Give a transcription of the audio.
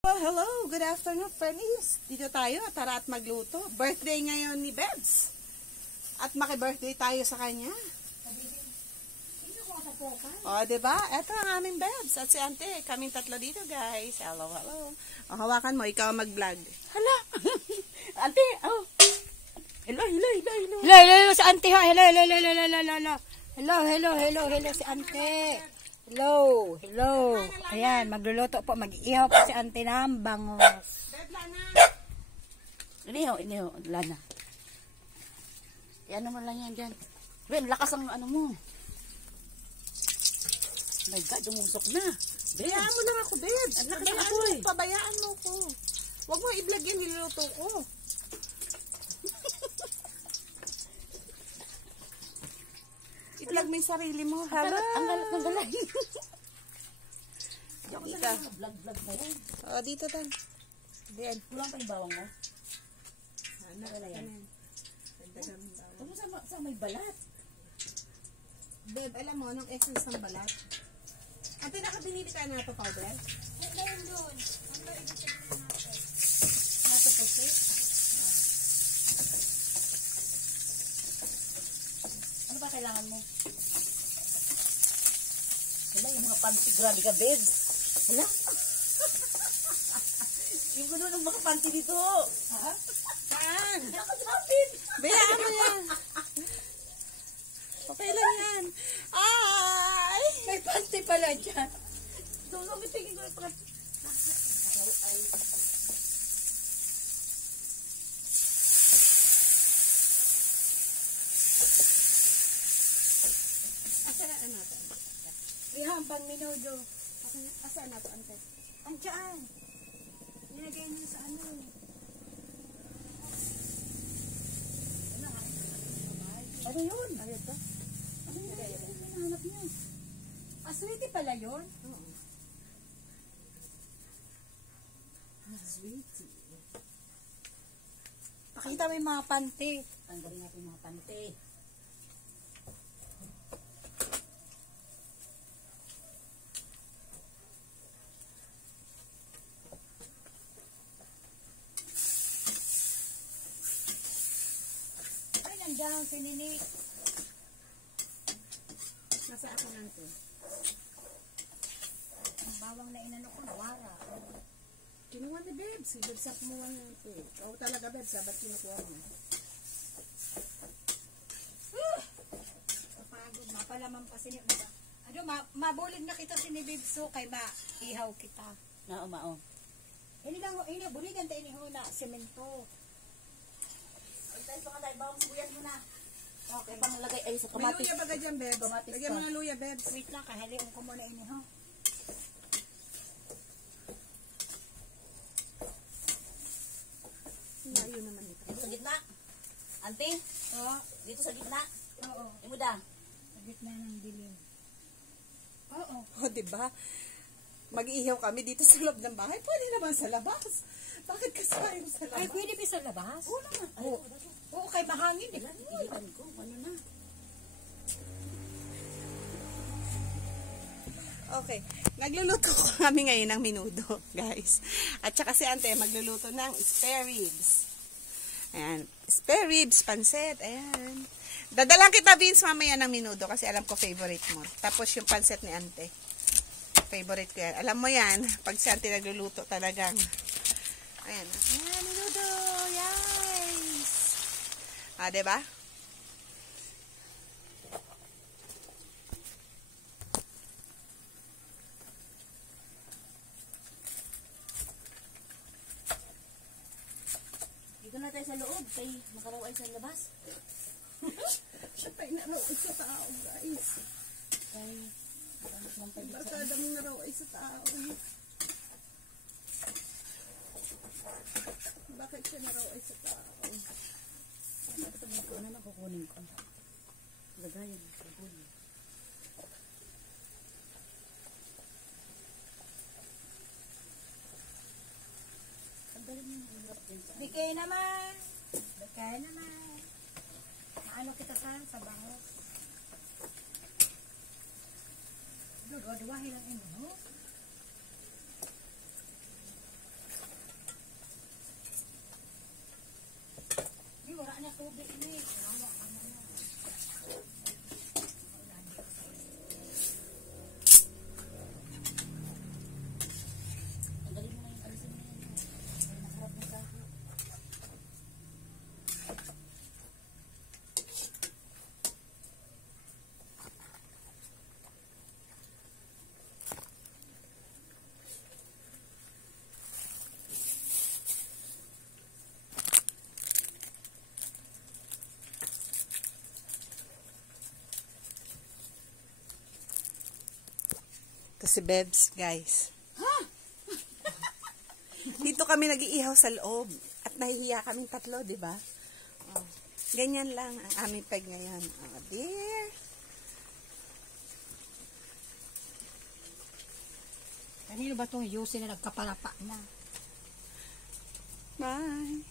Oh, hello, good afternoon, friends. Dito tayo, tara at magluto. Birthday ngayon ni Bebs. At maki-birthday tayo sa kanya. Oh, diba? Ito ang aming Bebs at si Ante. Kaming tatlo dito, guys. Hello, hello. Oh, hawakan mo, ikaw mag-vlog. Hala! Ante, oh. Hello, hello, hello, hello. Hello, si Ante ha. Hello, hello, hello, hello, hello. Hello, hello, hello, hello si Ante. Hello, hello. Ayan, magluluto po. Mag-ihaw po si Ante ng bangos. Inihaw, lana. Ano mo lang yan dyan. Ben, lakas ang ano mo. Oh my God, umusok na. Bayaan mo lang ako, Bebs. Ang lakas ng Pabayaan apoy. mo, pabayaan mo ko. Huwag mo i-vlog yan, niluluto ko. I-vlog mo yung sarili mo. Hello. Ang galat ng galay. Dito. Vlog na yan. Oh, dito tan. Diyan. Kulang pa yung bawang mo. Ano yan? Dagdagan mo bawang. Huwag mo sa may balat. Beb, alam mo, anong essence ng balat? Ate, nakabinili ka na ito, powder? Hello, doon. Ano ibig sabihin natin? Nato puti? Ano ba kailangan mo? Wala, yung mga panty. Grabe ka, bed. Wala. Yung gano'n ng mga panty dito. Ha? Saan? Nakasapin. Bayaan mo yan. Okay lang yan. Ay! May panty pala dyan. Tingin ko yung panty. Asaan na natin? Rihang pang minudo. Asaan na ito, ante? Andiyan. Nilagay niyo sa ano. Ano yun? Ano ito? Ano yun? Hinahanap niya. Sweetie pala yun? Oo. Sweetie. Pakita mo yung mga panty. Tanggalin natin yung mga panty. Ay, nandiyan, pininik. Nasa ako nante. Ang bawang na inano ko, nawara. Kinuha ni Bebs. Si Bebs ang kumuha nante. Oo talaga, Bebs. Ba't kinukuha mo? Kapagod, mapalaman pa siya. Ano, mabulig na kita sinibibso kay ma-ihaw kita. Mao. Ini lang, ini, buligan tayo ni Huna, semento. Ay, tayo pa nga tayo. Bawang sibuyas muna. Okay, panglagay ay sa May kamatis. luya baga dyan, Bebs? Kamatis Lagyan mo pa. ng luya, Bebs. Wait lang, kahaliong ko muna ini, ha? Layo naman ito. Dito sa gitna. Auntie, Oo, dito sa gitna. oo. Imuda. Sa gitna ng dilim. Oo. O, diba? Mag-iihaw kami dito sa loob ng bahay. Pwede naman sa labas. Bakit kasi tayo sa Ay, labas? pwede ba sa labas? Oo naman. Ay, Oo. Oo, kay mahangin eh. Ilan ko. Ano na? Okay. Nagluluto ko kami ngayon ng minudo, guys. At saka si Ante magluluto ng spare ribs. Ayan. Spare ribs, pansit. Ayan. Dadalang kita, Vince, mamaya ng minudo kasi alam ko favorite mo. Tapos yung pansit ni Ante. Favorite ko yan. Alam mo yan, pag si Ante nagluluto talagang. Ayan. Ayan, minudo. Yes. Ah, diba? Dito na tayo sa loob. Kay makaraway sa labas. Siya pa inaraw sa tao, guys. Kay ng pagkita. Basada mo na raw ay sa tao. Bakit siya na raw ay sa tao? Sabi ko, ano na kukunin ko? Lagayan. Kukunin. Ang galing yung hirap din sa Bigay naman. Bigay naman. Maano kita sa bangos. Duwahin lang ino. si Bebs, guys. Dito kami nag-iihaw sa loob. At nahihiya kaming tatlo, di ba? Oh. Ganyan lang ang aming peg ngayon. Oh, dear. Kanino ba itong Yusi na nagkapalapa na? Bye.